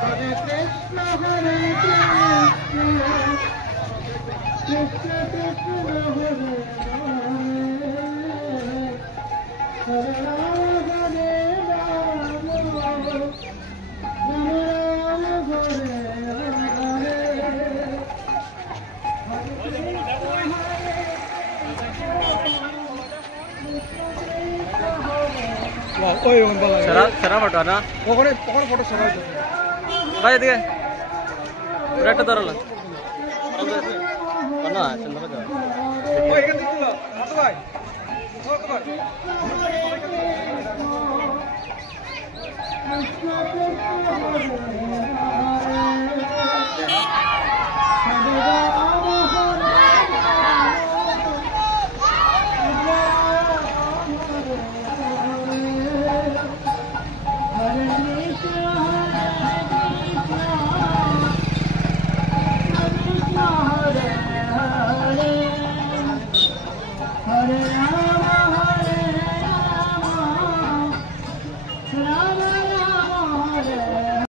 Hare Krishna, Hare Krishna, Krishna Krishna, Hare Hare, Hare Rama, সেরা ফটো না ওখানে ফটো সবাই ভাই এদিকে পুরো একটা ধরো না চন্দ্র যাও ওই এখানে দিল হাত ভাই ওকে ভাই Krishna Krishna Hare